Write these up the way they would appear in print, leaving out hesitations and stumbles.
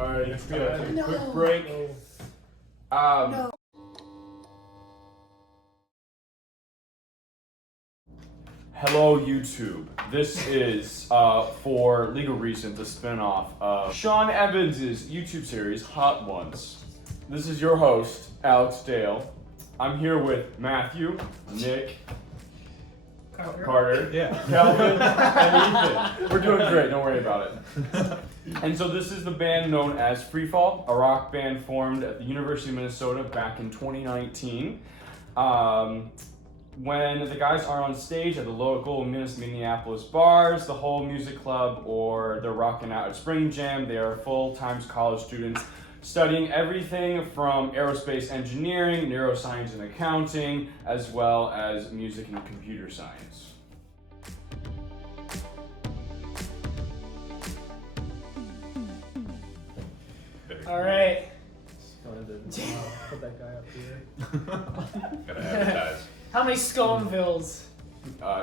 Alright, let's do a No. quick break. No. Hello, YouTube. This is, for legal reasons, a spin-off of Sean Evans' YouTube series, Hot Ones. This is your host, Alex Dale. I'm here with Matthew, Nick, Carter, Calvin, and Ethan. We're doing great, don't worry about it. And so this is the band known as Freefall, a rock band formed at the University of Minnesota back in 2019. When the guys are on stage at the local Minneapolis bars, the Whole Music Club, or they're rocking out at Spring Jam, they are full-time college students studying everything from aerospace engineering, neuroscience and accounting, as well as music and computer science. All right. Put that guy up here. Gotta advertise. How many Sconevilles?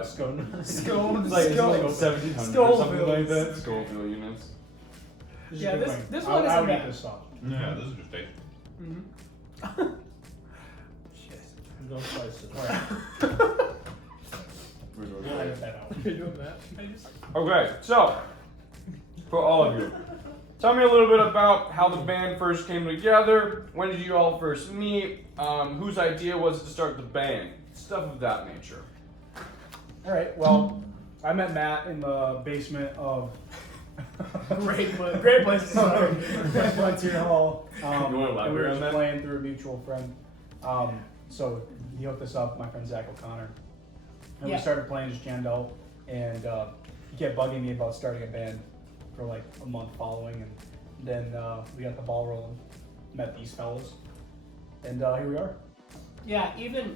Scones. Like 1700 or something like that. Scoville units. Yeah, this one isn't I'll eat bad. this sauce. Yeah, this is just tasty. Shit. Don't slice it. We're doing I'll great. edit that out. You're doing that. Okay, so for all of you, tell me a little bit about how the band first came together. When did you all first meet? Whose idea was it to start the band? Stuff of that nature. Alright, well, I met Matt in the basement of Great place to start. Frontier Hall. You wanna And we elaborate were on just that? playing through a mutual friend. So he hooked us up, my friend Zach O'Connor. And Yeah. we started playing, just jammed out. And he kept bugging me about starting a band for like a month following. And then we got the ball rolling, met these fellas. And here we are. Yeah, even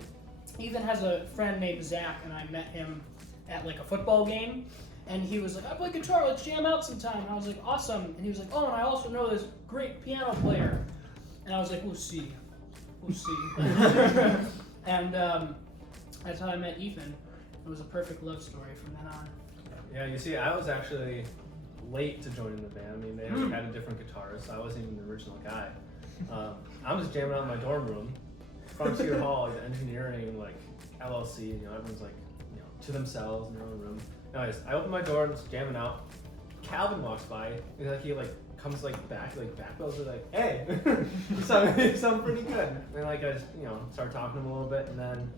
has a friend named Zach, and I met him at like a football game, and he was like, "I play guitar. Let's jam out sometime." And I was like, "Awesome!" And he was like, "Oh, and I also know this great piano player." And I was like, "We'll see, we'll see." And that's how I met Ethan. It was a perfect love story from then on. Yeah, you see, I was actually late to joining the band. I mean, they had a different guitarist, so I wasn't even the original guy. I was jamming out in my dorm room, Frontier Hall, like the engineering, like LLC, you know, everyone's like, you know, to themselves in their own room. Anyways, I open my door and it's jamming out. Calvin walks by, and like he comes back bells are like, "Hey, you sound pretty good." And like I just, you know, started talking to him a little bit, and then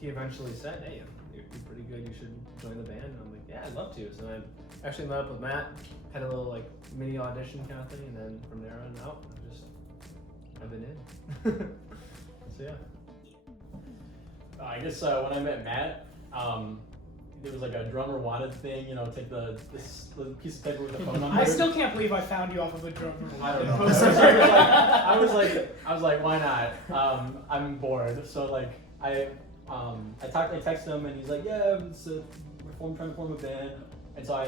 he eventually said, "Hey, you're pretty good. You should join the band." And I'm like, "Yeah, I'd love to." So I actually met up with Matt, had a little like mini audition kind of thing, and then from there on out, I've been in. So yeah. I guess when I met Matt, there was like a drummer wanted thing, you know, take this little piece of paper with the phone number. I still can't believe I found you off of a drummer. I don't know. I was like, why not? I'm bored. So like I texted him and he's like, yeah, we're trying to form a band. And so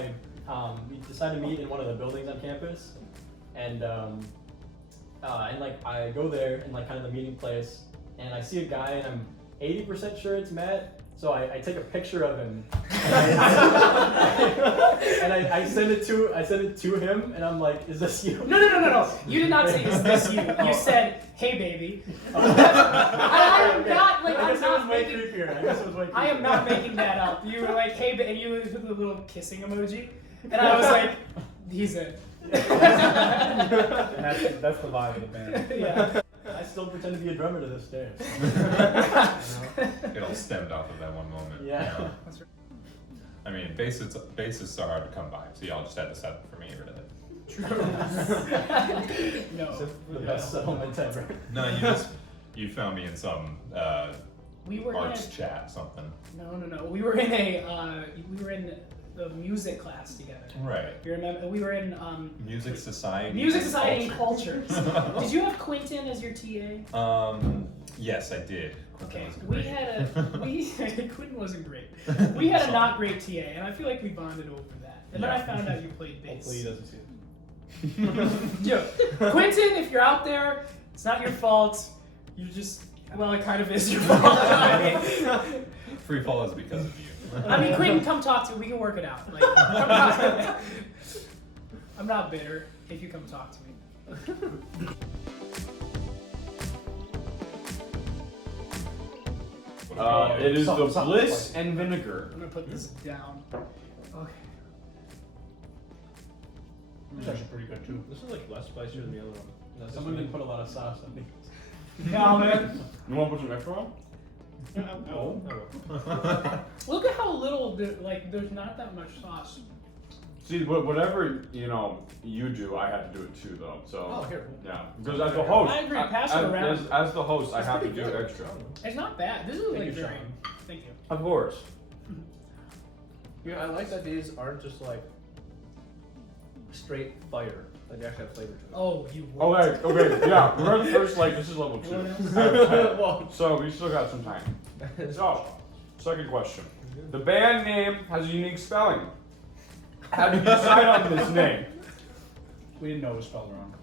we decided to meet in one of the buildings on campus, and like I go there in like kind of the meeting place, and I see a guy and I'm 80% sure it's Matt. So I take a picture of him, and I send it to him, and I'm like, "Is this you?" No. You did not say, "Is this you?" You said, "Hey, baby." I am not like. I I'm guess it was not way making. creepier. I guess it was way creepier. I am not making that up. You were like, "Hey," and you put the little kissing emoji, and I was like, "He's it." And that's the vibe of the band. Yeah. I still pretend to be a drummer to this day. It all stemmed off of that one moment. Yeah. You know? I mean, bassists are hard to come by, so y'all just had to settle for me, really. No. The best settlement ever. No, you found me in some We were arts in chat, something. No. We were in the music class together. Right. You remember? We were in Music Society. Music Society and Culture. Cultures. Did you have Quentin as your TA? Yes, I did. Quentin Okay, was we great. had Quentin wasn't great. We had a not great TA, and I feel like we bonded over that. And then I Yeah. found out you played bass. Hopefully he doesn't see it. Yo, Quentin, if you're out there, it's not your fault. You just, well, it kind of is your fault. Free fall is because of you. I mean, Quentin, come talk to me. We can work it out. Like, come talk. I'm not bitter if you come talk to me. It is the Something Bliss and Vinegar. I'm gonna put this down. Okay. It's actually pretty good too. This is like less spicier than the other one. That's Someone didn't put a lot of sauce on me. Yeah, man. You want to put some extra on? Oh. Look at how little, there's not that much sauce. See, whatever you do, I have to do it too, though. So Oh, here. yeah, because as the host, I agree, pass it around. As the host, I That's have to pretty do good. extra. It's not bad. This is Thank like you, very. Sean. Thank you. Of course. Yeah, I like that these aren't just like straight fire. Like they actually have flavor to it. Oh, you. Okay, yeah. We're the first. This is level 2. Anyone So we still got some time. So, second question. The band name has a unique spelling. How did you decide on this name? We didn't know it was spelled wrong.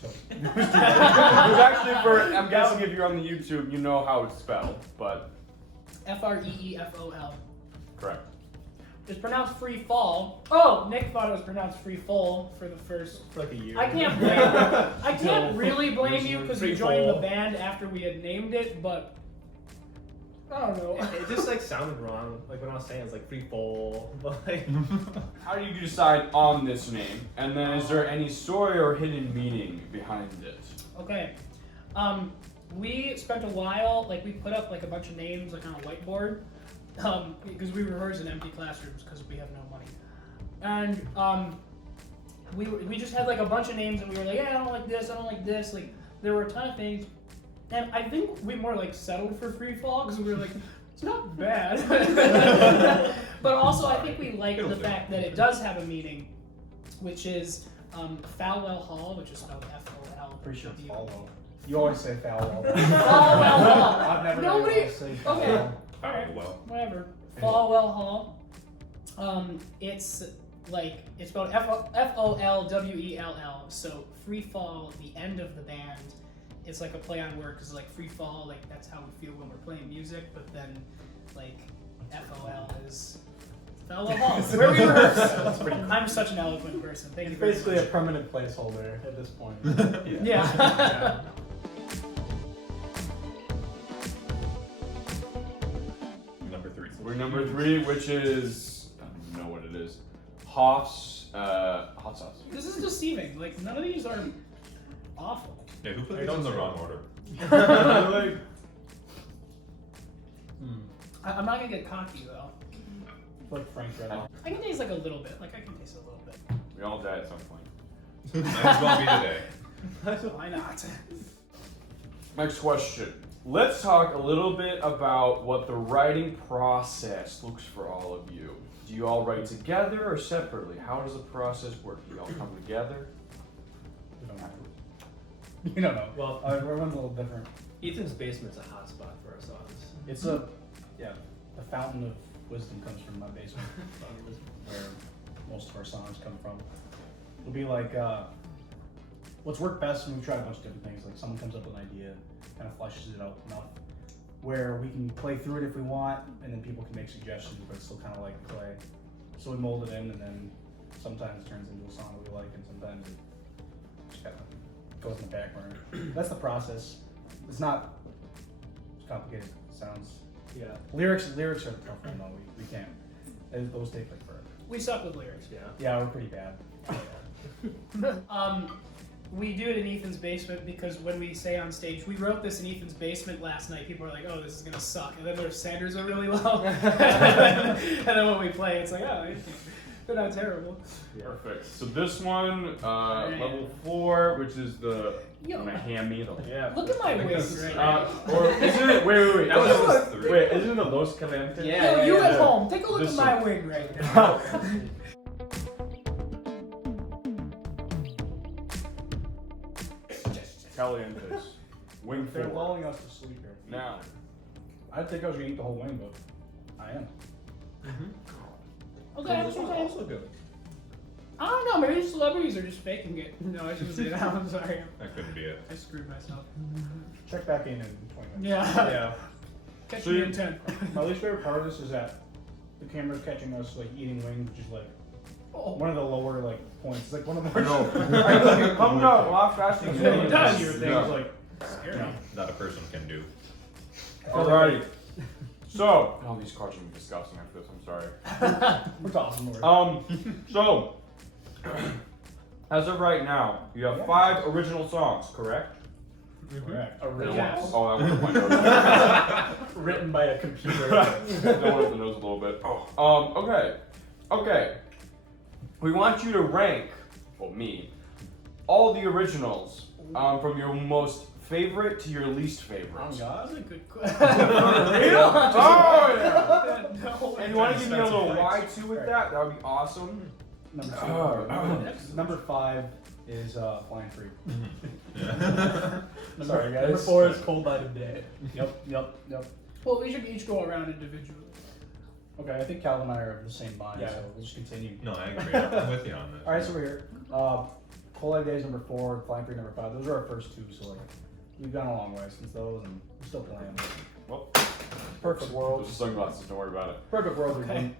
So It was actually I'm guessing if you're on the YouTube, you know how it's spelled, but Freefol. correct. It's pronounced free fall. Oh, Nick thought it was pronounced free fall for the first. For like a year. I can't blame. I can't really blame you because you Free joined the fall. band after we had named it, but I don't know. It just like sounded wrong. Like when I was saying it's like free fall, but like How did you decide on this name? And then is there any story or hidden meaning behind it? Okay. We spent a while, we put up a bunch of names on a whiteboard, because we rehearse in empty classrooms because we have no money. And we just had a bunch of names and we were like, yeah, I don't like this, I don't like this. There were a ton of things. And I think we more settled for free fall because we were like, it's not bad. But also I think we liked the fact that it does have a meaning, which is Falwell Hall, which is spelled F-O-L. pretty sure it's Falwell. You always say Falwell. Falwell Hall. I've never Nobody. heard anyone say Okay. Falwell. Alright. Well, Whatever. Falwell Hall. It's spelled F-O-L-W-E-L-L. So free fall, the end of the band. It's a play on word because free fall, that's how we feel when we're playing music. But then F-O-L is Falwell Hall. Where we rehearse. I'm such an eloquent person. Thank you It's very basically much. a permanent placeholder at this point. Yeah. number 3. We're number 3, which is I don't even know what it is. Hoff's hot sauce. This is deceiving. None of these are awful. Yeah, who put I these don't in the say wrong that. order? I'm not gonna get cocky though. Like Frank Red. I can taste a little bit. I can taste a little bit. We all die at some point. Might as well be today. Why not? Next question. Let's talk a little bit about what the writing process looks for all of you. Do you all write together or separately? How does the process work? Do you all come together? We don't have to. You don't know. Well, Everyone's a little different. Ethan's basement's a hot spot for our songs. It's the fountain of wisdom comes from my basement, where most of our songs come from. It'll be what's worked best, and we've tried a bunch of different things. Someone comes up with an idea, kind of fleshes it out enough, where we can play through it if we want, and then people can make suggestions, but it's still kind of like play. So we mold it in, and then sometimes it turns into a song that we like, and sometimes it just kind of goes in the back burner. That's the process. It's not as complicated as it sounds. Yeah. Lyrics are the tough one though. We can't. Those take forever. We suck with lyrics. Yeah. Yeah, we're pretty bad. We do it in Ethan's basement because when we say on stage, we wrote this in Ethan's basement last night, people are like, oh, this is gonna suck. And then their standards are really low. And then when we play, it's like, oh, they're not terrible. Perfect. So this one, level 4, which is the Yo. I'm gonna hand me the. Yeah. Look at my I think wig this is- right now. Or isn't it? Wait. That was 3. Wait, isn't it the Los Calientes? Yeah. Yo, you at home, take a look This at my one. wig right now. Calientes. Wing They're 4. lulling us to sleep here. Now, I didn't think I was gonna eat the whole wing, but I am. Okay, This one's also good. I don't know, maybe celebrities are just faking it. No, I shouldn't say that. I'm sorry. That couldn't be it. I screwed myself. Check back in 20 minutes. Yeah. Yeah. Catch So me you- in 10. My least favorite part of this is that the camera's catching us eating wings, which is one of the lower like points. It's like one of the I more. know. Come out, laugh fast and Yeah, it does. Things Yeah. like. Scary. That a person can do. Alrighty. So, oh, these cards are disgusting after this. I'm sorry. We're tossing more. So, as of right now, you have 5 original songs, correct? Correct. Yes. Oh, that went up my nose. Written by a computer. That went up the nose a little bit. Okay. We want you to rank, well, me, all the originals from your most favorite to your least favorite. Oh God. That's a good question. Real? Oh, yeah. No. And you want to give me a little Expensive why flex. too with that? That would be awesome. Number 5 is Flying Free. Yeah. Sorry guys. Number 4 is Cold Light of Day. Yep. Well, we should each go around individually. Okay, I think Calvin and I are of the same mind, Yeah. so we'll just continue. No, I agree. I'm with you on this. All right, so we're here. Cold Light Day is number 4, Flying Free number 5. Those are our first 2, so like we've gone a long way since those, and we're still playing. Well, Perfect world. those are sunglasses. Don't worry about it. Perfect world. Okay. Okay.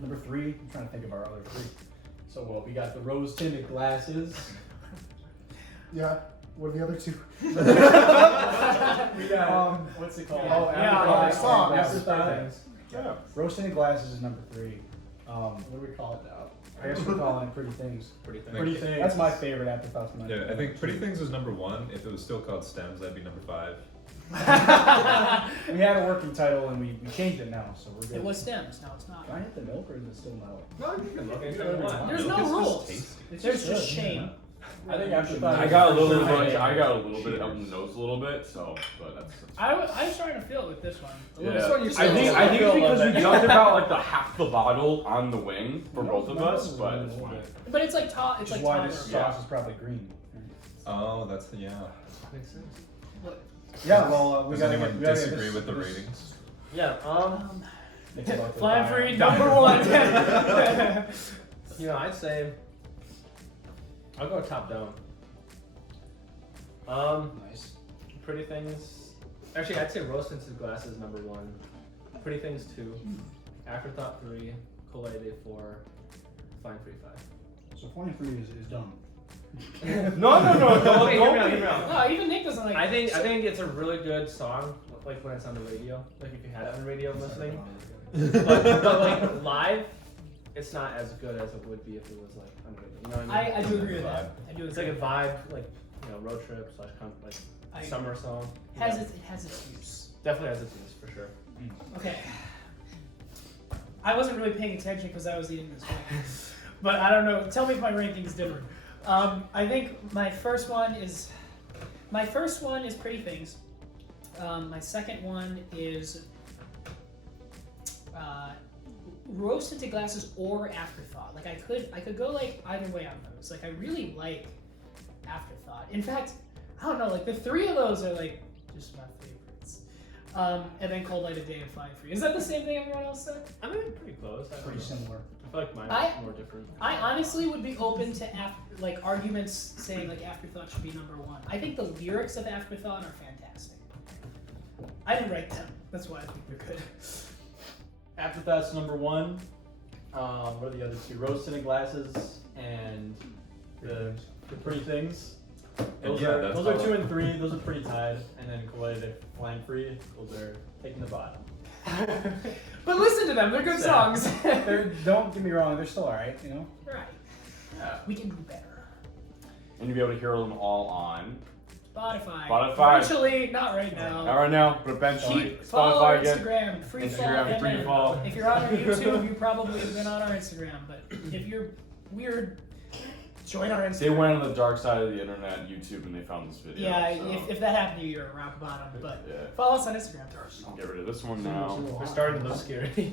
Number 3. I'm trying to think of our other 3. So we got the rose tinted glasses. Yeah. What are the other two? We got what's it called? Yeah. Oh, Yeah, song. Afterthought. Yeah. Roasting in Glasses is number 3. What do we call it now? I guess we're calling it Pretty Things. Pretty thing. Pretty things. That's my favorite Afterthoughts. Yeah, I think Pretty Things is number 1. If it was still called Stems, that'd be number 5. We had a working title and we changed it now, so we're good. It was stems. Now it's not. Can I hit the milk or is it still no? No, you can look anytime you want. There's no It's just rules. tasty. There's good, just shame. I think Afterthought. I got a little bit. I got a little bit up in the nose a little bit. So, but that's. I was starting to feel it with this one. Yeah. This one you I think still it's feel because like we that. jumped about like the half the bottle on the wing for both of us, but it's fine. But it's like it's Which like is why tolerable. this sauce is probably green. Oh, that's yeah. Makes sense. What? Yeah, well, we Does gotta anyone get, we gotta get disagree this- with the this- ratings? Yeah. It's about to Flying die. free number 1. You know, I'd say I'll go top down. Nice. Pretty Things. Actually, I'd say Rose Tinted Glasses number 1. Pretty Things 2. Afterthought 3. Cold Light Day 4. Flying Free 5. So Flying Free is done. No, don't Hear me out, don't. hear me out. No, even Nick doesn't like. I think it's a really good song, like when it's on the radio, like if you had it on the radio and listening. But like live, it's not as good as it would be if it was like on the radio. You know what I mean? I do agree with that. I do It's agree. like a vibe, like road trip / like I- summer song. it has its use. Definitely has its use for sure. Okay. I wasn't really paying attention because I was eating this one. But I don't know. Tell me if my ranking's different. I think my first one is Pretty Things. My second one is Rose Tinted Glasses or Afterthought. Like I could go like either way on those. Like I really like Afterthought. In fact, I don't know. Like the 3 of those are like just my favorites. And then Cold Light of Day and Flying Free. Is that the same thing everyone else said? I mean, pretty close. I don't Pretty know. similar. I feel like mine I- is more different. I honestly would be open to arguments saying like Afterthought should be number 1. I think the lyrics of Afterthought are fantastic. I didn't write them. That's why I think they're good. Afterthought's number 1. What are the other 2? Rose tinted glasses and the Pretty Things. Those yeah, are that's those are how- 2 and 3. Those are pretty tied. And then Cold Light of Day, Flying Free. Those are taking the bottom. But listen to them. They're good songs. Don't get me wrong, they're still alright, you know? Right. Yeah. We can do better. And you'll be able to hear them all on Spotify. Spotify. Actually, not right now. not right now, but eventually Follow our Spotify again. Instagram. Free Instagram, free fall. If you're on our YouTube, you probably have been on our Instagram. But if you're weird, join our Instagram. They went on the dark side of the internet, YouTube, and they found this video. Yeah, so. if that happened to you, you're a rock bottom. But Yeah. follow us on Instagram. I'll get rid of this one now. We're starting to look scary.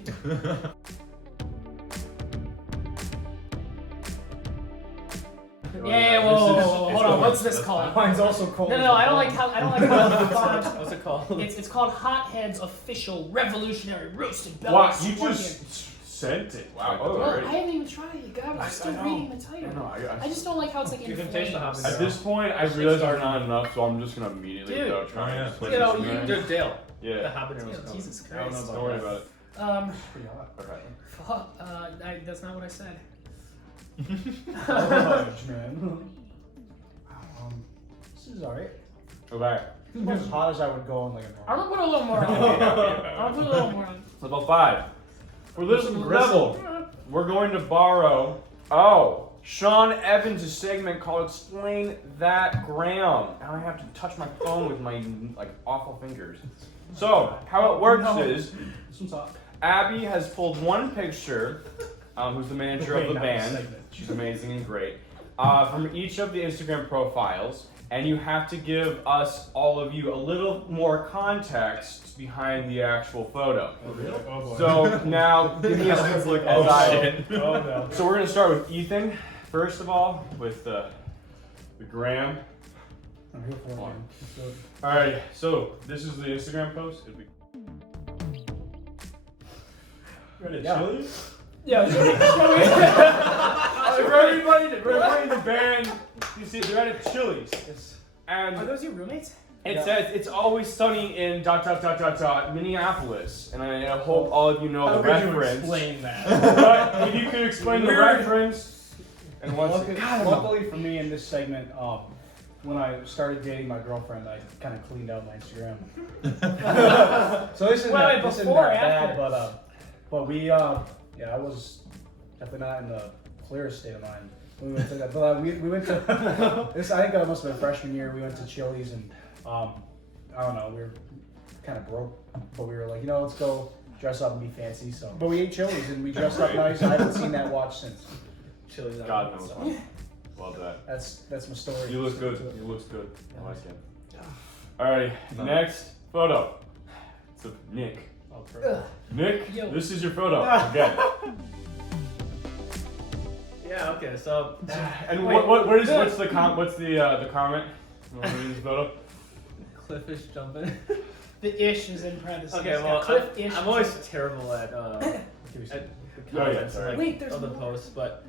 Yeah, whoa, hold on. What's this called? Mine's also cold. No, I don't like how the font. What's it called? It's called Hothead's Official Revolutionary Roasted Belly. Wow, you Scorpion. just sent it. Wow. Oh, Well, already. I haven't even tried it, God. I I'm still know. reading the title. No, I just don't like how it's like You in can taste the flames. habanero. At this point, I realize there's not enough, so I'm just gonna immediately Dude. go try Oh, yeah. and put You know, this in you- there. Dude, Dale. The Yeah. habanero's coming. Jesus I don't know Christ. about Don't worry that. about it. Um, Pretty hot. Okay. fuck, that's not what I said. Fudge, man. This is alright. Okay. Not as hot as I would go on like a I'm normal. gonna put a little more I'd be on. happy I'm about gonna put a little more on. Level 5. For this Some level, we're going to borrow. Oh, Sean Evans' segment called "Explain That Graham." Now I have to touch my phone with my like awful fingers. So how it works is, This one's hot. Abby has pulled one picture, who's the manager of the Not band. segment. She's amazing and great. From each of the Instagram profiles, and you have to give us, all of you, a little more context behind the actual photo. So now, give me a Like, as oh I- shit. Oh no. So we're gonna start with Ethan first of all, with the Graham. I'm here for it, man. Let's do it. All right. So this is the Instagram post. It'll be- Ready? Yeah. Chili? Yeah, show me. For everybody in the band, you see they're at Chili's, and Are those your roommates? it says it's always sunny in ... Minneapolis, and I hope all of you know How the could you reference. explain that? But if you could explain the Weird. reference, and once Luckily for me in this segment, when I started dating my girlfriend, I kind of cleaned out my Instagram. So this isn't Wait, that, this isn't before or that after? bad, but we, I was definitely not in the clearest state of mind. We went to that, but we went to this. I think that must have been freshman year. We went to Chili's and I don't know. We were kind of broke, but we were like, let's go dress up and be fancy. So, but we ate Chili's and we dressed up nice. I haven't seen that watch since. Chili's. God knows. Well done. That's my story. You look good. You look good. I like it. Alright, next photo. It's of Nick. Oh, perfect. Nick, Yo. this is your photo. Again. Yeah. Okay. So. And Wait, what's the comment? What is the photo? Cliffish jumping. The ish is in parentheses. Okay. Well, Cliff-ish I'm is always in- terrible at the Oh, comments sorry. like, Wait, there's of the more. posts, but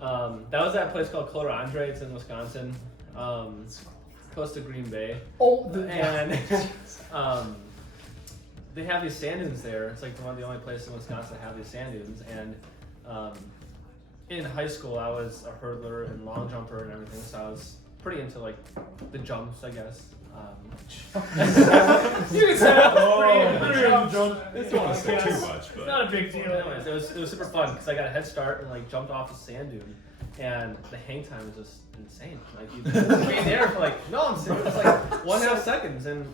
that was that place called Color Andre. It's in Wisconsin, close to Green Bay, Oh, the and they have these sand dunes there. It's like one of the only places in Wisconsin that have these sand dunes. And in high school, I was a hurdler and long jumper and everything, so I was pretty into like the jumps, I guess. You can say that was pretty Oh, jump. It's not want to say too Yes. much, but Not a big deal. Anyways, it was super fun because I got a head start and like jumped off the sand dune, and the hang time was just insane. Like you be in the air for like I'm serious, it's like 1.5 seconds, and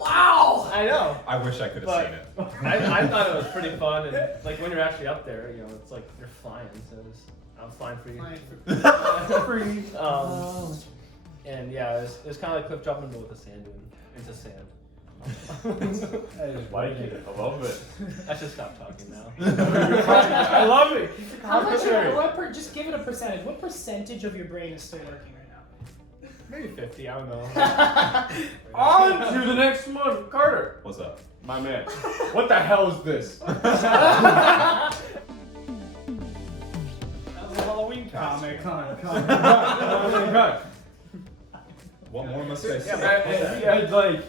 Wow. I know. I wish I could have But- seen it. I thought it was pretty fun, and like when you're actually up there, it's like you're flying. So I was flying free. Free. And yeah, it was kind of like cliff jumping but with a sand dune into sand. Like it. I love it. I should stop talking now. I love it. How much? Commentary. Just give it a percentage. What percentage of your brain is still working right now? Maybe 50. I don't know. On to the next one. Carter. What's up? My man. What the hell is this? That was a Halloween comic. What more must I say? Yeah, like,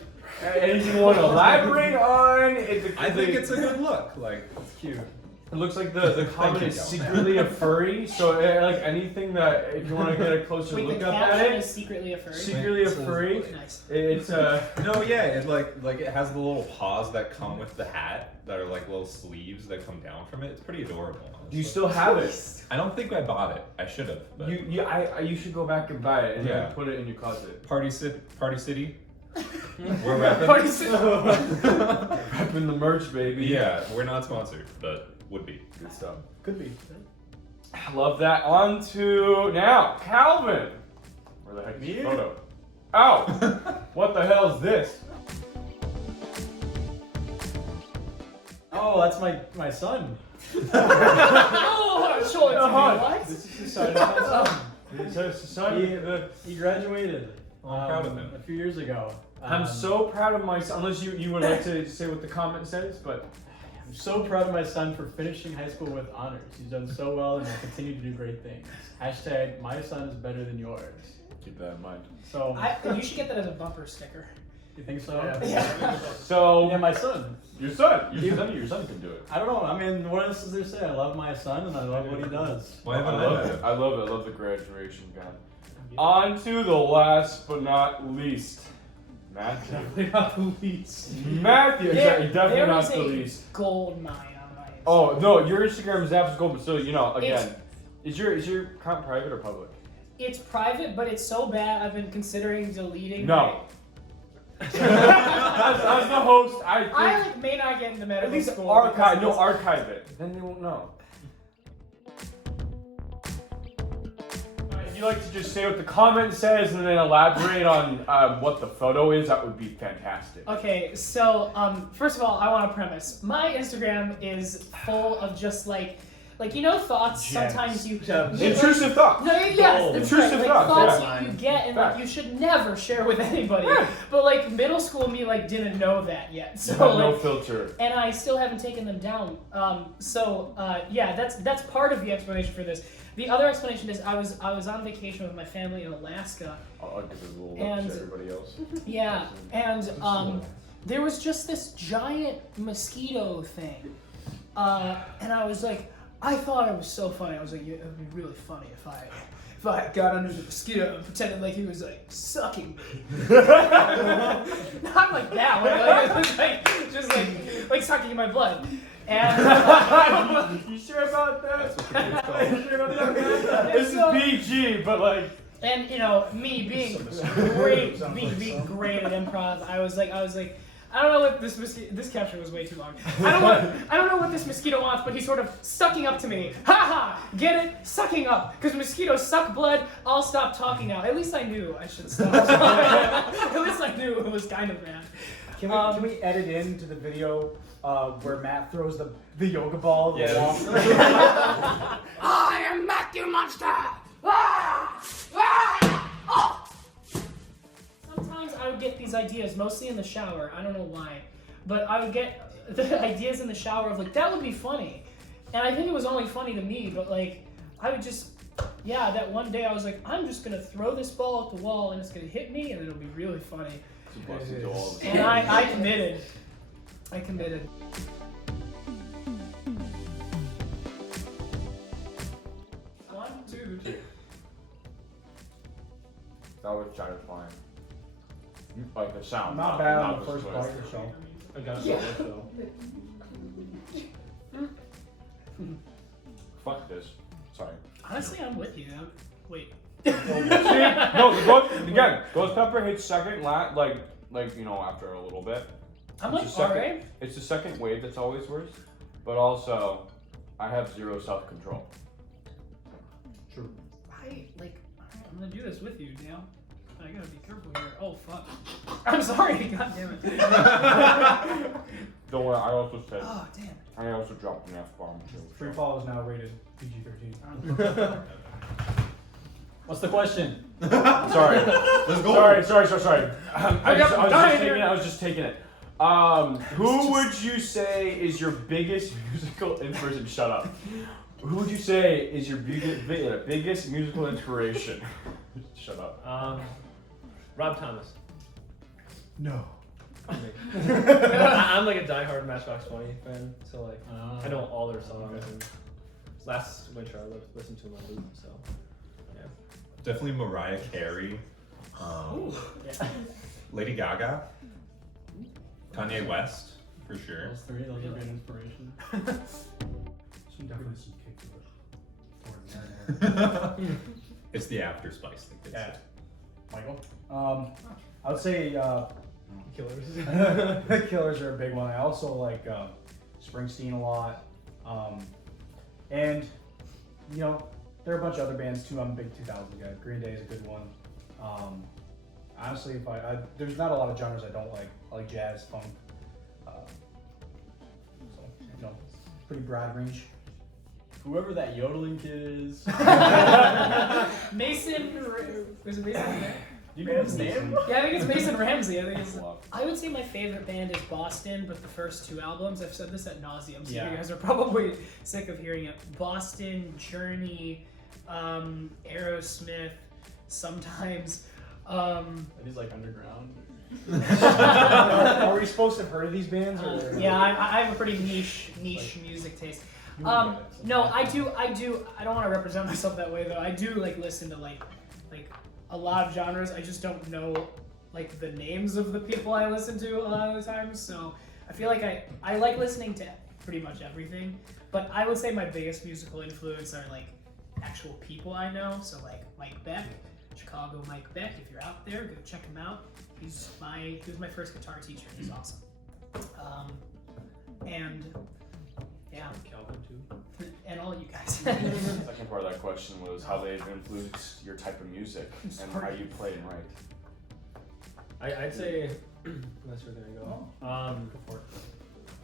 anything you want to elaborate on? I think it's a good look. Like, It's cute. It looks like the comment you, is Cal. secretly a furry, so like anything that, if you want to get a closer Wait, look the up at caption is it, secretly a furry. secretly a furry, Nice. it's no, yeah, it like it has the little paws that come with the hat that are like little sleeves that come down from it. It's pretty adorable. do you honestly. still have it? I don't think I bought it. I should have. But You should go back and buy it and Yeah. then put it in your closet. Party City. We're rapping. Party City. Repping the merch, baby. Yeah, we're not sponsored, but would be. Good stuff. Could be. I love that. On to now, Calvin. Where the heck is your photo? Oh, what the hell is this? Oh, that's my son. Oh, show it to me. What? This is the son of my son. It says son. He graduated. I'm proud of him. A few years ago. I'm so proud of my son. Unless you would like to say what the comment says, but I'm so proud of my son for finishing high school with honors. He's done so well and will continue to do great things. #my son is better than yours. keep that in mind. So You should get that as a bumper sticker. You think so? Yeah. So Yeah, my son. your son can do it. I don't know. I mean, what else is there to say? I love my son and I love what he does. Why haven't I love met it. him? I love it. I love the graduation gun. On to the last but not least, Matthew. Definitely not the least. Matthew, sorry, definitely there not is the a least. gold mine on my Instagram. Oh no, your Instagram is Zaps Gold, but still, you know, It's- again, is your account private or public? It's private, but it's so bad I've been considering deleting No. as the host, I think I like may not get into medical at least school. archive. because No, it's- archive it. Then they won't know. If you like to just say what the comment says and then elaborate on what the photo is, that would be fantastic. Okay, so first of all, I want to premise my Instagram is full of just like you know thoughts. Gems. Sometimes you Intrusive thoughts. No, yes, Gold. that's Intrusive right. thoughts, Like thoughts yeah. you get and like Fact. you should never share with anybody. But like middle school me like didn't know that yet. You So have no like, filter. and I still haven't taken them down. Yeah, that's part of the explanation for this. The other explanation is I was on vacation with my family in Alaska. I'll give it a little And- up to everybody else. Yeah, and there was just this giant mosquito thing, and I was like, I thought it was so funny. I was like, yeah, it would be really funny if I got under the mosquito and pretended like he was like sucking me. Not like that way, like, it was like just like sucking my blood. And You sure about that? That's what the kid's called. You sure about that? This is So- PG, but like. And you know, me being great at improv, I was like, I don't know what this caption was way too long. I don't know what this mosquito wants, but he's sort of sucking up to me. Ha ha! Get it? Sucking up. Because mosquitoes suck blood. I'll stop talking now. At least I knew I should stop. At least I knew it was kind of bad. Can we edit into the video where Matt throws the yoga ball at the Yes. wall? I am Matthew Monster! Ah! Ah! Oh! Sometimes I would get these ideas, mostly in the shower. I don't know why. But I would get the ideas in the shower of like, that would be funny. And I think it was only funny to me, but like, I would just, yeah, that one day I was like, I'm just gonna throw this ball at the wall and it's gonna hit me and it'll be really funny. And I committed. I committed. One, two, three. That was satisfying. Like the sound. Not bad on the the first twist. bite or so. I got Yeah. it though. Fuck this. Sorry. Honestly, I'm with you. Wait. See? No, the ghost pepper hits second like you know, after a little bit. I'm It's like, the second- alright. It's the second wave that's always worse. But also I have zero self-control. True. I'm gonna do this with you, Dale. I gotta be careful here. Oh fuck. I'm sorry. God damn it. Don't worry, I also said Oh damn. I also dropped an F-bomb too. Free Fall is now rated PG-13. What's the question? Sorry. Let's go. Sorry. I was just taking it. Who would you say is your biggest musical inspiration? Shut up. Who would you say is your biggest musical inspiration? Shut up. Rob Thomas. No. I'm like a diehard Matchbox 20 fan, so like I know all their songs. And last winter I listened to them on loop, so yeah. Definitely Mariah Carey. Yeah. Lady Gaga. Kanye West, for sure. Those three, those are good inspiration. Some definitely some kick to it. It's the after spice that gets Yeah. it. Michael? I would say Killers. the Killers are a big one. I also like Springsteen a lot. And, you know, there are a bunch of other bands too. I'm a big 2000s guy. Green Day is a good one. Honestly, if I there's not a lot of genres I don't like. I like jazz, funk. So, you know, pretty broad range. Whoever that yodeling kid is. Mason. Was it Mason? You know his name? Yeah, I think it's Mason Ramsey. I would say my favorite band is Boston, but the first two albums, I've said this ad nauseum, so Yeah. you guys are probably sick of hearing it. Boston, Journey, Aerosmith, sometimes Um, And he's like underground. Are we supposed to have heard of these bands? Or? yeah, I have a pretty niche music taste. No, I do. I don't want to represent myself that way though. I do like listen to like a lot of genres. I just don't know like the names of the people I listen to a lot of the times. So I feel like I like listening to pretty much everything. But I would say my biggest musical influence are like actual people I know. So like Mike Beck, Chicago Mike Beck. If you're out there, go check him out. He was my first guitar teacher. He's awesome. And yeah, Calvin too. and all you guys. The second part of that question was how they've influenced your type of music and how you play and write. I'd say, unless you're gonna go,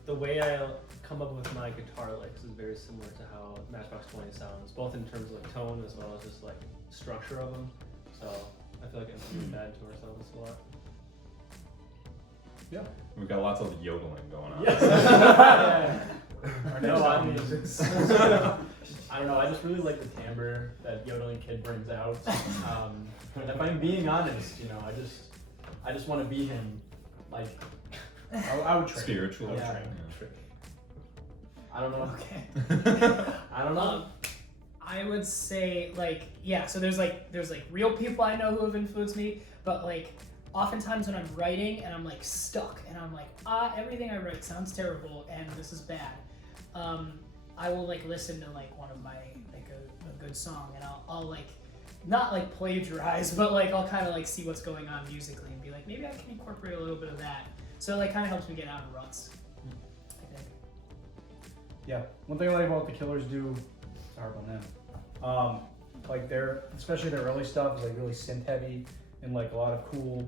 the way I come up with my guitar licks is very similar to how Matchbox 20 sounds, both in terms of like tone as well as just like structure of them. So I feel like it's really bad to ourselves a lot. Yeah. We've got lots of yodeling going on. Our next album is- I don't know. I just really like the timbre that yodeling kid brings out. And if I'm being honest, you know, I just want to be him. Like, I would trade. Spiritual. Yeah. I don't know. Okay. I don't know. I would say so there's real people I know who have influenced me, but like oftentimes when I'm writing and I'm like stuck and I'm like everything I write sounds terrible and this is bad, I will like listen to like one of my like a good song and I'll like not like plagiarize, but like I'll kind of like see what's going on musically and be like maybe I can incorporate a little bit of that. So it like kind of helps me get out of ruts. I think. Yeah. One thing I like about the Killers do, it's hard on them. Like especially their early stuff is like really synth heavy and like a lot of cool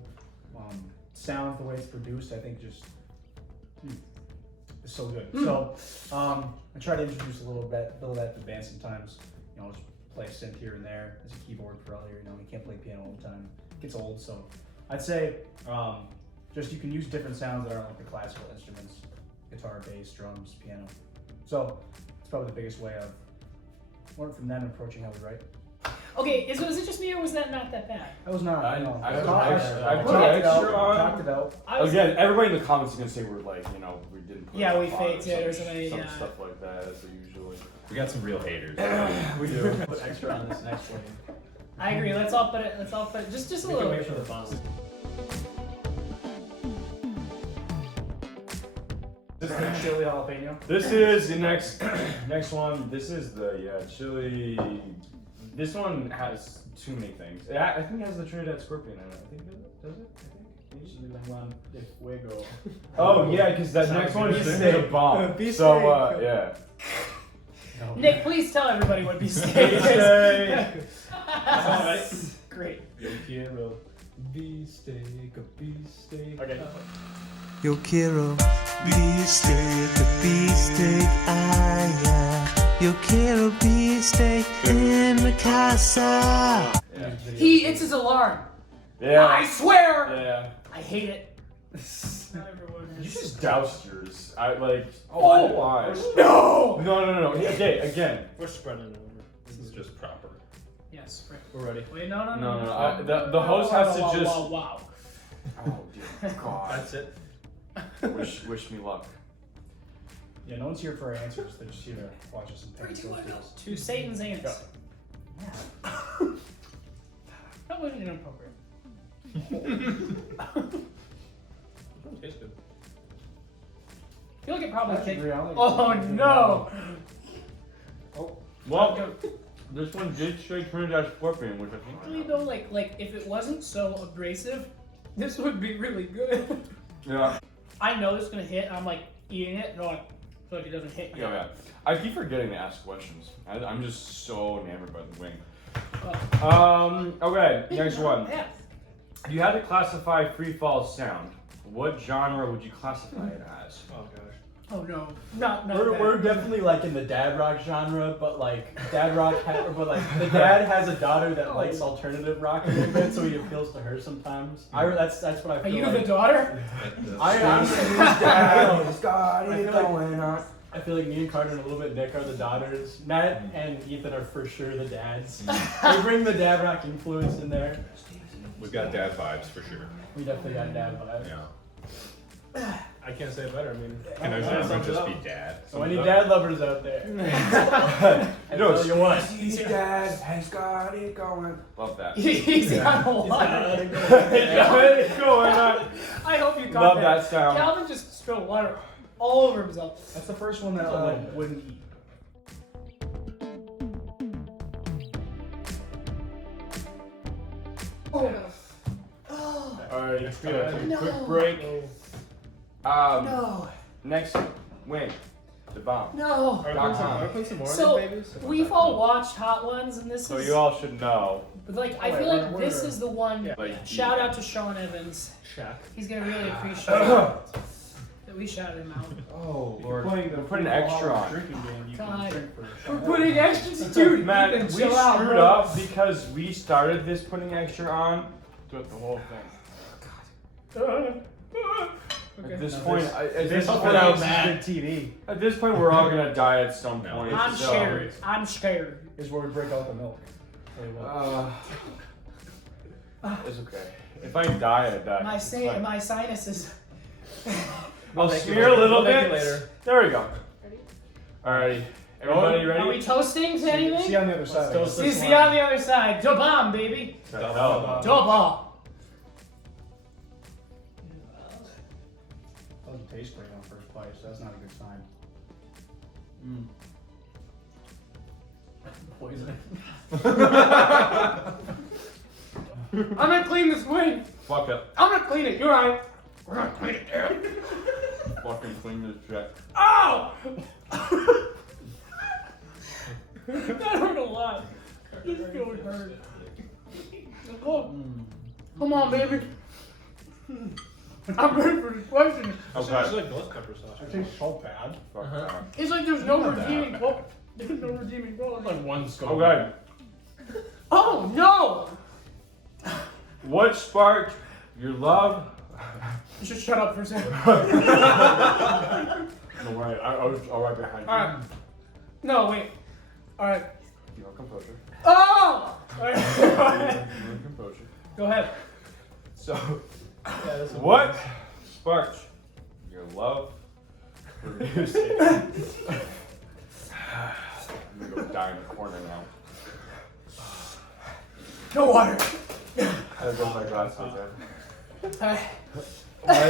sounds. The way it's produced, I think just is so good. So I try to introduce a little bit of that to the band sometimes. You know, just play a synth here and there as a keyboard for all you know. You can't play piano all the time. It gets old. So I'd say just you can use different sounds that aren't like the classical instruments: guitar, bass, drums, piano. So it's probably the biggest way of learning from them, approaching how we write. Okay, was it just me or was that not that bad? That was not. I I've talked talked about. Again, everybody in the comments is gonna say we're like, you know, we didn't put Yeah, it we on faked it or some something, yeah. stuff like that as we usually. We got some real haters. We do. Put extra on this next one. I agree. Let's all put it just a We little can bit. wait for the bounce. This is chili jalapeno. This is the next one. This is the chili. This one has too many things. I think it has the Trinidad Scorpion in it. I think does it? I think Chili Limon de Fuego. Oh yeah, because that next one is the bomb. Beefsteak. So yeah. Nick, please tell everybody what beefsteak is. Beefsteak. Alright. Great. Yo quiero beefsteak, a beefsteak. Okay. Yo quiero beefsteak, yo quiero beefsteak in my casa. Yeah. He it's his alarm. Yeah. I swear. Yeah. I hate it. Not everyone You is. just doused yours. I like. Oh, why? No. No. Okay, again. We're spreading it over. This is just proper. Yes. Right. We're ready. Wait, no. The host has to just. Wow. Oh dear God. That's it. Wish me luck. Yeah, no one's here for our answers. They're just here to watch us and pay 3, 2, 1, those go. deals. To Satan's anus. That wasn't inappropriate. Tastes good. I feel like it probably Actually, tastes. agree, I like Oh it. no! Well, this one did say Trinidad Scorpion, which I think. Actually though, like if it wasn't so abrasive, this would be really good. Yeah. I know it's gonna hit. I'm like eating it, and I feel like it doesn't hit. Yeah. I keep forgetting to ask questions. I'm just so enamored by the wing. Well, Okay, next one. Yeah. If you had to classify free fall sound, what genre would you classify it as? Oh gosh. Oh no, not We're that. definitely like in the dad rock genre, but like the dad has a daughter that likes alternative rock a little bit, so he appeals to her sometimes. That's what I Are feel you like. the daughter? I honestly, on? I feel like me and Carter and a little bit Nick are the daughters. Matt and Ethan are for sure the dads. They bring the dad rock influence in there. We've got dad vibes for sure. We definitely got dad vibes. Yeah. I can't say it better. I mean, Can our that genre sums it just up. be dad? So any dad lovers out there? I No, tell you what. Dad has got it going. Love that. He's got a lot. It's going on. I hope you caught Love that sound. Calvin just spilled water all over himself. That's the first one that A little bit. wouldn't eat. Alright, let's take a No. quick break. No, Next win, the bomb. no. .com. Put some more So in, babies. we've all watched Hot Ones, and this So is. you all should know. But like, I Wait, feel like where- this is the one. Yeah. Like, Shout out to Sean Evans. Shaq. He's gonna really appreciate that we shouted him out. Oh We're putting an extra on. drinking game. You God. can drink for We're putting extras, dude. Matt, you we can chill out, screwed bro. up because we started this putting extra on throughout the whole thing. Okay. At this No, point, this- at This this is point, good TV. at this point, we're all gonna die at some point. I'm so- scared. I'm scared. Is where we break out the milk. Tell you what. It's okay. If I die, I die. My It's fine. my sinuses. I'll Thank you smear a later. little Thank bit. you later. There we go. Alrighty, everybody Are we ready? toasting to anything? See you on the other side. toast See you on the other side. Da bomb, baby. No. Da bomb. Doesn't taste great on first bite, so that's not a good sign. Poison. I'm gonna clean this wing. Fuck it. I'm gonna clean it. You're right. We're gonna clean it, dude. Fucking clean this shit. Ow! That hurt a lot. This feels hurt. Look. Come on, baby. I'm ready for this question. It's Okay. like ghost pepper sauce. It tastes so bad. Fuck that. It's like there's no Not bad. redeeming quality. There's no redeeming quality. Like one scoop. Okay. Oh no! What sparked your love? You should shut up for a second. No, right. I was all right behind you. Alright. No, wait. Alright. You know, composure. Oh! You know, composure. Go ahead. So, Yeah, that's what sparked your love for music? I'm gonna go die in the corner now. No water. I got my glasses in. Alright.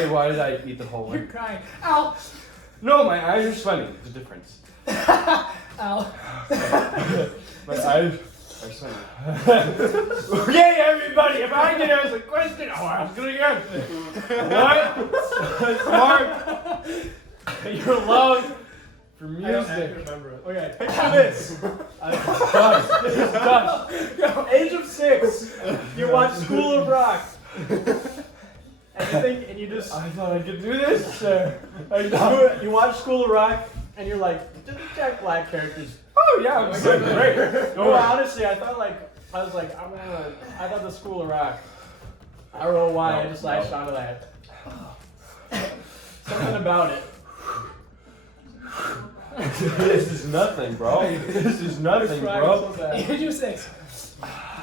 Why did I eat the whole You're one? crying. Ow! No, my eyes are sweating. There's a difference. Ow. My eyes are sweating. Okay, everybody, if I can ask a question, I'll ask it again. What sparked your love for I don't music? remember it. Okay, picture this. Done. This is done. Age of 6. You watch School of Rock. And you just I thought I could do this. Sir. you watch School of Rock and you're like, did the Jack Black characters? Oh yeah, I'm so great. No, honestly, I thought the School of Rock. I don't know why. I just latched onto that. Something about it. This is nothing, bro. This is nothing, bro. Age of 6.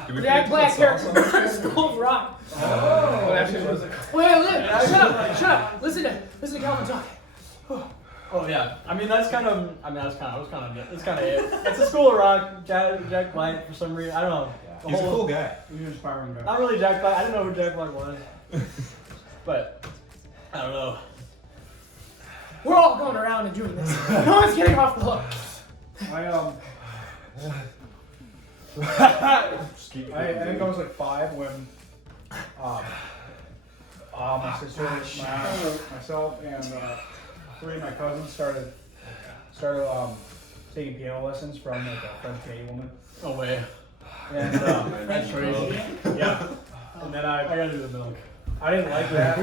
Do we Jack put Black the sauce on character this? School of Rock. What actually was it? Wait, shut up, shut up. Listen to Calvin talk. Oh yeah. I mean that's kind of it. It's a School of Rock. Jack Black for some reason. I don't know. The He's a whole- cool guy. You're an inspiring guy. Not really Jack Black. I didn't know who Jack Black was. But I don't know. We're all going around and doing this. No one's getting off the hook. I think I was like 5 when my sister, myself, and 3 of my cousins started taking piano lessons from like a French Canadian woman. No way. And That's crazy. yeah, and then I gotta do the milk. I didn't like that,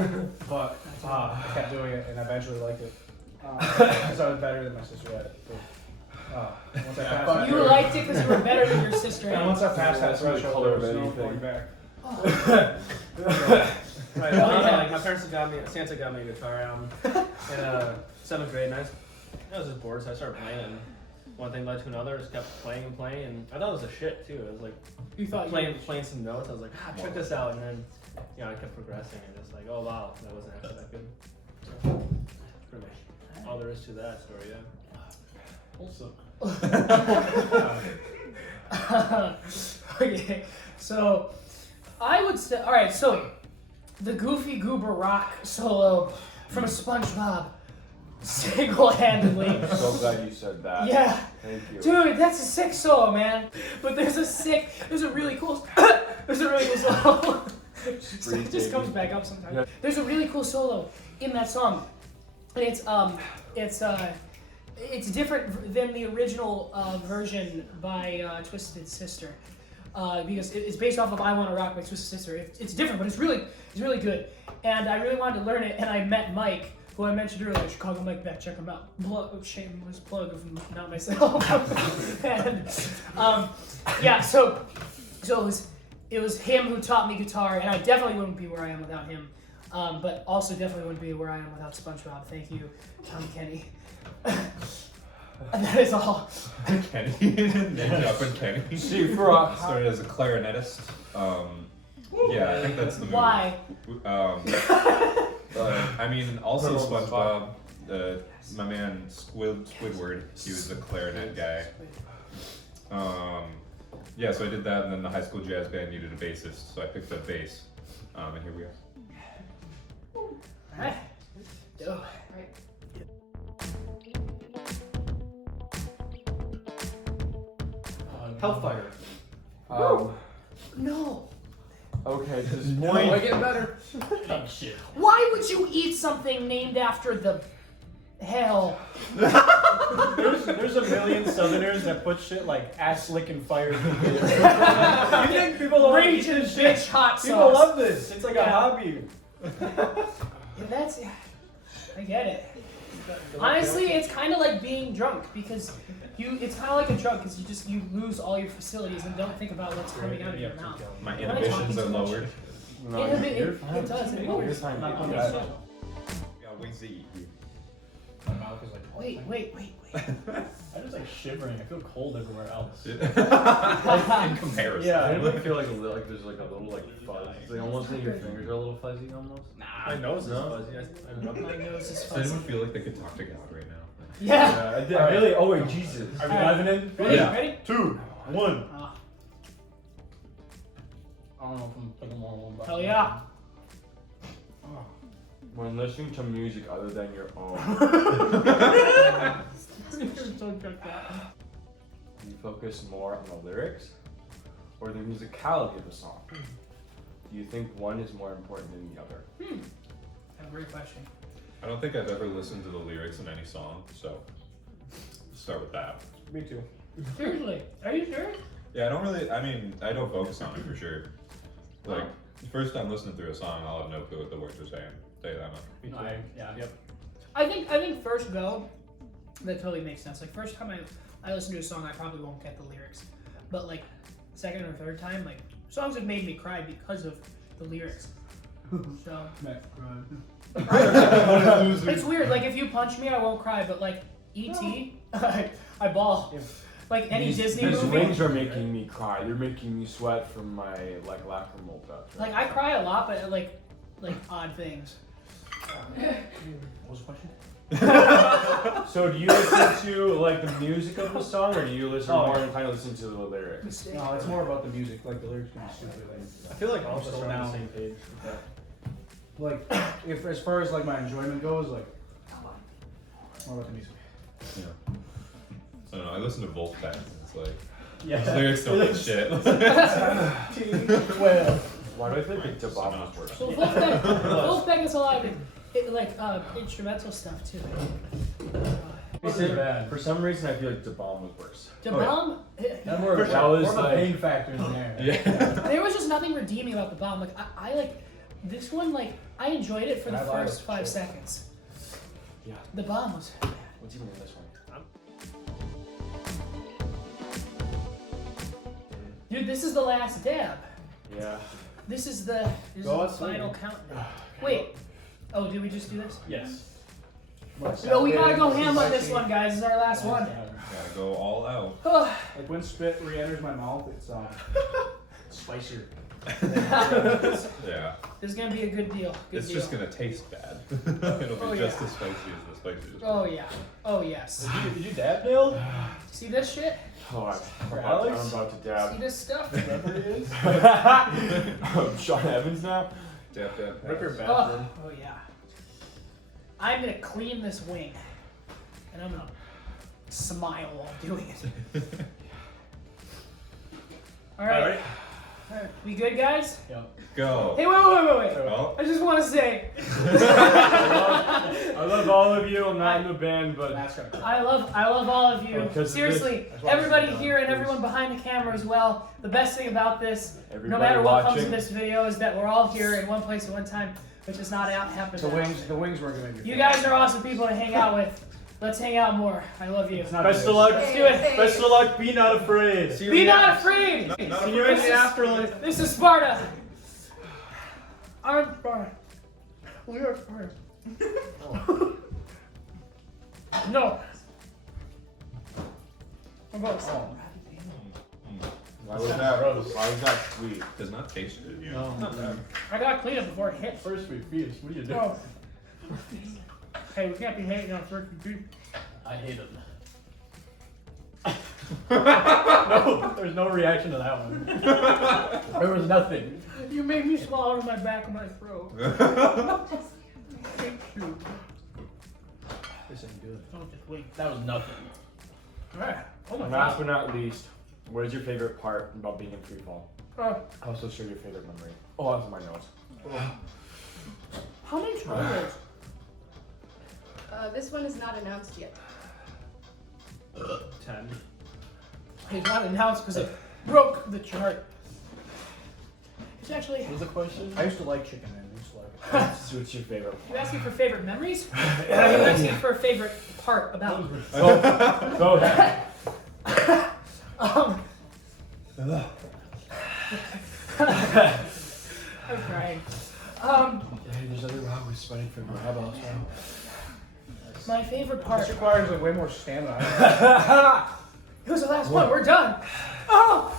but I kept doing it and I eventually liked it. Because I was better than my sister at it. Once I passed that, You liked it because you were better than your sister. and once I passed that That's really threshold, color there was of no anything. going back. Right, my parents got me, Santa got me a guitar in 7th grade, and I was just bored, so I started playing. one thing led to another. Just kept playing and playing, and I thought it was a shit too. I was like You thought playing some notes. I was like, check this out, and then I kept progressing, and just like, oh wow, that wasn't actually that good. So, pretty much all there is to that story. Also. Okay, so I would say, all right, so the Goofy Goober Rock solo from SpongeBob, single-handedly. I'm so glad you said that. Yeah, Thank you. dude, that's a sick solo, man. But there's a really cool solo. It just comes back up sometimes. Yeah. There's a really cool solo in that song, and it's different than the original version by Twisted Sister, because it's based off of "I Wanna Rock" by Twisted Sister. It's different, but it's really good. And I really wanted to learn it, and I met Mike, who I mentioned earlier, Chicago Mike Beck. Check him out. Shameless plug of not myself. And yeah, so it was him who taught me guitar, and I definitely wouldn't be where I am without him. But also definitely wouldn't be where I am without SpongeBob. Thank you, Tom Kenny. And that is all. Kenny. Named dropping Kenny. See, for Started as a clarinetist. Yeah, I think that's the movie. Why? I mean, also SpongeBob. My man Squidward. He was the clarinet guy. Yeah, so I did that, and then the high school jazz band needed a bassist, so I picked up bass. And here we are. Alright. Oh. Hellfire. No. Okay, to this Boy, point, getting better. Why would you eat something named after the hell? There's a million Southerners that put shit like ass licking fire. You think people don't eat Raging this shit? bitch hot People sauce. love this. It's like a Yeah. hobby. Yeah, I get it. Honestly, it's kind of like being drunk because it's kind of like a drug because you lose all your facilities and don't think about what's coming out of your mouth. My Am I talking inhibitions are too much? lowered. no, It does. It lowers. fine. Not You're understood. fine. Yeah, wings to eat. My mouth is like. Wait. I'm just like shivering. I feel cold everywhere else. In comparison. Yeah. I feel like there's like a little like fuzz. They almost think your fingers are a little fuzzy almost. My nose is No? fuzzy. I rubbed My it. nose is Does fuzzy. anyone feel like they could talk to God right now? Yeah. I really. Oh wait, Jesus. Are we Alright. diving in? Ready? Yeah. Ready? 2, 1. I don't know if I'm thinking more about. Hell yeah. When listening to music other than your own, you focus more on the lyrics or the musicality of the song. Do you think one is more important than the other? A great question. I don't think I've ever listened to the lyrics in any song, so let's start with that. Me too. Seriously, are you sure? Yeah, I don't focus on it for sure. Like, the first time listening through a song, I'll have no clue what the words are saying. Tell you that much. Yeah. I think first go, that totally makes sense. Like first time I listen to a song, I probably won't get the lyrics, but like second or third time, like songs have made me cry because of the lyrics. So it's weird. Like if you punch me, I won't cry, but like E.T., I bawl. Like any Disney These movie. wings are making me cry. They're making me sweat from my lacrimal duct. Like I cry a lot, but like odd things. What was the question? So do you listen to like the music of the song, or do you listen Oh, more yeah. and kind of listen to the lyrics? Mistake. No, it's more about the music. Like the lyrics can be stupid. I feel like all of us Slow are on down. the same page with that. Like, if as far as like my enjoyment goes, like more about the music. Yeah. I don't know, I listen to Wolfpack, and it's like, Yeah. those lyrics don't mean shit. Well, Why do I feel like Dabab was worse? So Wolfpack is a lot of instrumental stuff too. For some reason, I feel like Dabab was worse. The bomb, that's more of That was a like- pain factor in there. Yeah. there was just nothing redeeming about the bomb. Like I like this one. Like I enjoyed it for the I like first it, 5 sure. seconds. Yeah. The bomb was. What's even in this one? Dude, this is the last dab. Yeah. This is the Go final countdown. Wait. Oh, did we just do this? Yes. No, we gotta go ham on this one, guys. This is our last one. Gotta go all out. Like when spit re-enters my mouth, it's spicier. Yeah. This is gonna be a good deal. Good It's deal. just gonna taste bad. It'll be Oh, just yeah. as spicy as the spiciest. Oh yeah. Oh yes. Did you dab, Dale? See this shit? Oh, For I'm Alex? about to See dab. this stuff? Whatever it is. Sean Evans now? Dab, dab, Rip your pass. bathroom. Oh yeah. I'm gonna clean this wing, and I'm gonna smile while doing it. All right. Alright. All right. We good, guys? Go. Hey, wait. Oh. I just want to say, I love all of you. I'm not in the band, but I love all of you. Because of this, Seriously, I just wanna everybody say, here and everyone behind the camera as well. The best thing about this, no everybody matter what comes watching. of this video, is that we're all here in one place at one time, which is not happening. The wings weren't gonna be. You guys are awesome people to hang out with. Let's hang out more. I love you. Best of luck. Let's do it. Best of luck. Be not afraid. Be not afraid. Not See you in This the is- afterlife. This is Sparta. I'm Sparta. We are Sparta. No. I'm both. Why was that sweet? Does not taste good. You No. Not bad. I gotta clean it before it hits. First we feast. What are you doing? Oh. Hey, we can't be hating on first food. I hate him. No, there's no reaction to that one. There was nothing. You made me swallow in my back of my throat. Thank you. This ain't good. Oh, just wait. That was nothing. Alright. Oh my And last god. but not least, what is your favorite part about being in free fall? Uh, Also, share your favorite memory. Oh, that's my notes. how many tries? This one is not announced yet. 10. It's not announced because it broke the chart. It's actually. What was the question? I used to like chicken, man. I used to like it. So what's your favorite? You asking for favorite memories? Or are you asking for a favorite part about me? Go ahead. I'm crying. Hey, there's nothing wrong with sweating from your eyeballs. My favorite This part. requires like way more stamina. It was the last one. We're done. Oh!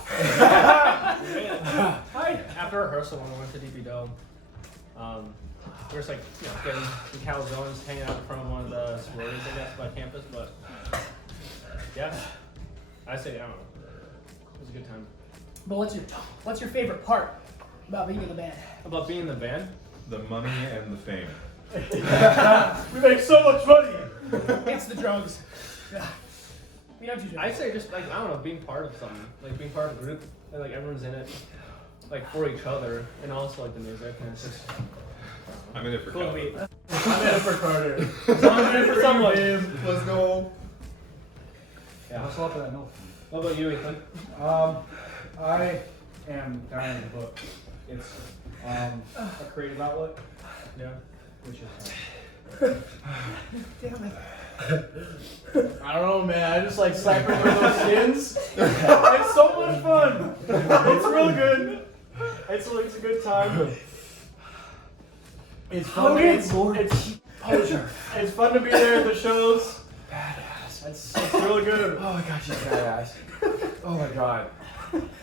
Hi. After rehearsal, when we went to DP Dome, we were just like, getting some calzones, hanging out in front of one of the sororities, I guess, by campus. But yeah, I say, I don't know. It was a good time. But what's your favorite part about being in the band? About being in the band, The money and the fame. We make so much money. It's the drugs. Yeah. We don't do drugs. I'd say just like, I don't know, being part of something, like being part of a group, and like everyone's in it, like for each other, and also like the music, and it's just I'm in it for cool to color. be. I'm in it for Carter. I'm in it for someone. Let's go. Yeah, what's up with that note? What about you, Ethan? I am dying to book. It's a creative outlet, Yeah. which is. Damn it. I don't know, man. I just like slapping with those skins. It's so much fun. It's real good. It's a good time. It's fun. It's fun to be there at the shows. Badass. It's really good. Oh my gosh, she's badass. Oh my god.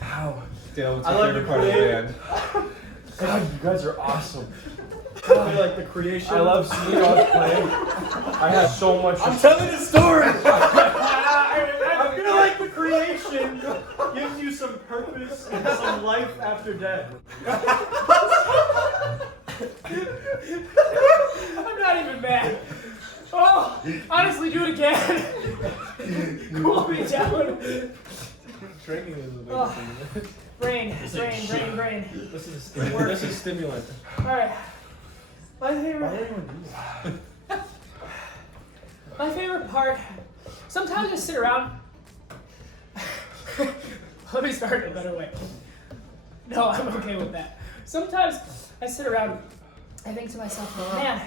Ow. Dale, what's I your love favorite the part of the creative- band? God, you guys are awesome. I like the creation. I love seeing you guys play. I have so much. I'm telling the story. I feel like the creation gives you some purpose and some life after death. I'm not even mad. Oh, honestly, do it again. Cool me down. Drinking is the Oh. biggest thing. Brain. This is a this is stimulant. Alright. My favorite part. Sometimes I sit around. Let me start in a better way. No, I'm okay with that. Sometimes I sit around. I think to myself, man.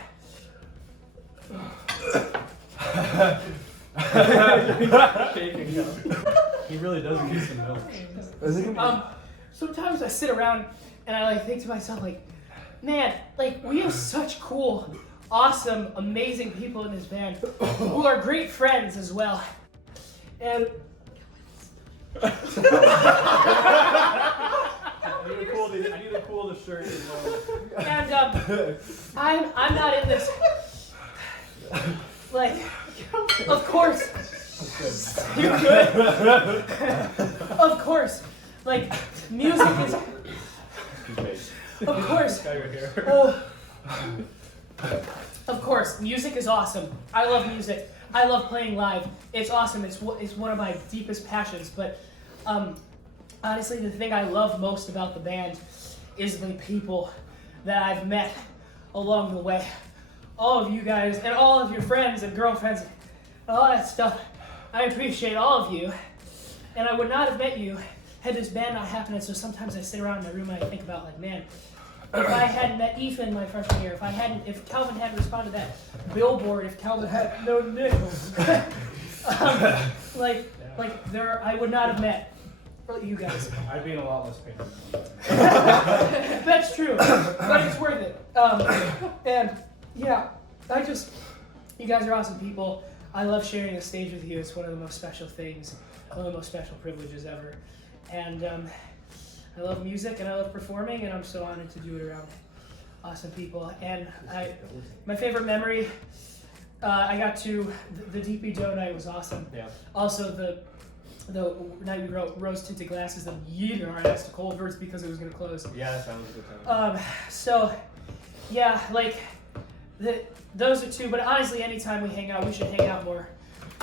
He really does need some milk. Sometimes I sit around and I like think to myself like, man, like we have such cool, awesome, amazing people in this band who are great friends as well. And I need to cool the shirt as well. and I'm not in this. Like, of course. You good? Of course. Like, music is. Of course. Of course, music is awesome. I love music. I love playing live. It's awesome. It's one of my deepest passions. But honestly, the thing I love most about the band is the people that I've met along the way. All of you guys and all of your friends and girlfriends and all that stuff. I appreciate all of you. And I would not have met you had this band not happened. So sometimes I sit around in my room and I think about, like, man, if I hadn't met Ethan my freshman year, if Calvin hadn't responded to that billboard, if Calvin had no nickels, I would not have met you guys. I'd be in a lot less pain. That's true, but it's worth it. And yeah, you guys are awesome people. I love sharing a stage with you. It's one of the most special things, one of the most special privileges ever. And I love music and I love performing, and I'm so honored to do it around awesome people. And my favorite memory, I got to the DP Doe night was awesome. Yeah. Also the night we wrote Rose Tinted Glasses, them yeeting our ass to Culver's because it was gonna close. Yeah, that was a good time. So yeah, like those are two. But honestly, anytime we hang out, we should hang out more.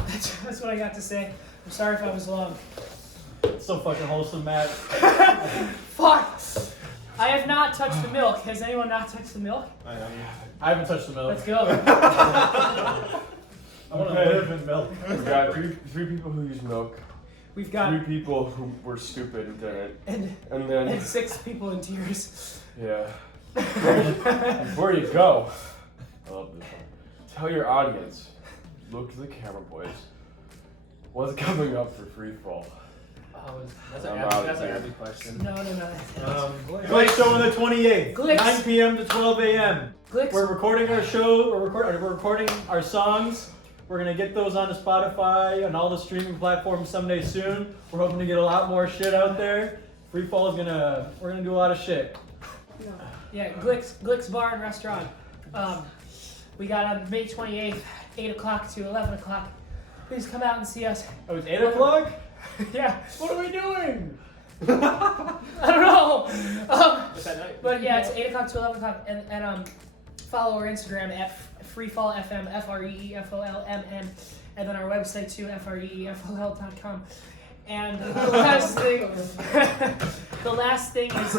That's what I got to say. I'm sorry if I was long. So fucking wholesome, Matt. Fuck! I have not touched the milk. Has anyone not touched the milk? I haven't touched the milk. Let's go. I want to live in milk. We've got three people who use milk. We've got 3 people who were stupid and didn't. And then and 6 people in tears. yeah. Before you go, I love this one. Tell your audience, look to the camera, boys. What's coming up for Free Fall? That's I'm an out of Abby here. question. No. Glix show on the 28th, Glix. 9 p.m. to 12 a.m. Glix. We're recording our show. We're recording our songs. We're gonna get those onto Spotify and all the streaming platforms someday soon. We're hoping to get a lot more shit out there. Free Fall is we're gonna do a lot of shit. Yeah, Glix Bar and Restaurant. We got on May 28th, 8 o'clock to 11 o'clock. Please come out and see us. Oh, it's 8 o'clock? Yeah. What are we doing? I don't know. It's that night. But yeah, it's 8 o'clock to 11 o'clock. And follow our Instagram at FreeFallFM, FREEFOLMN. And then our website too, FREEFOL.com. And the last thing is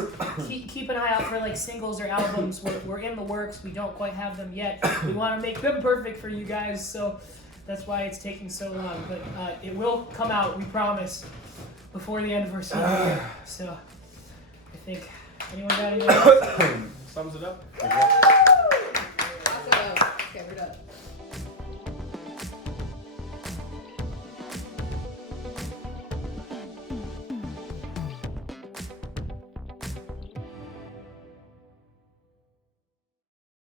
keep an eye out for like singles or albums. We're in the works. We don't quite have them yet. We want to make them perfect for you guys, so that's why it's taking so long. But it will come out, we promise, before the end of our senior year. So I think anyone got anything else? Sums it up. Awesome. Okay, we're done.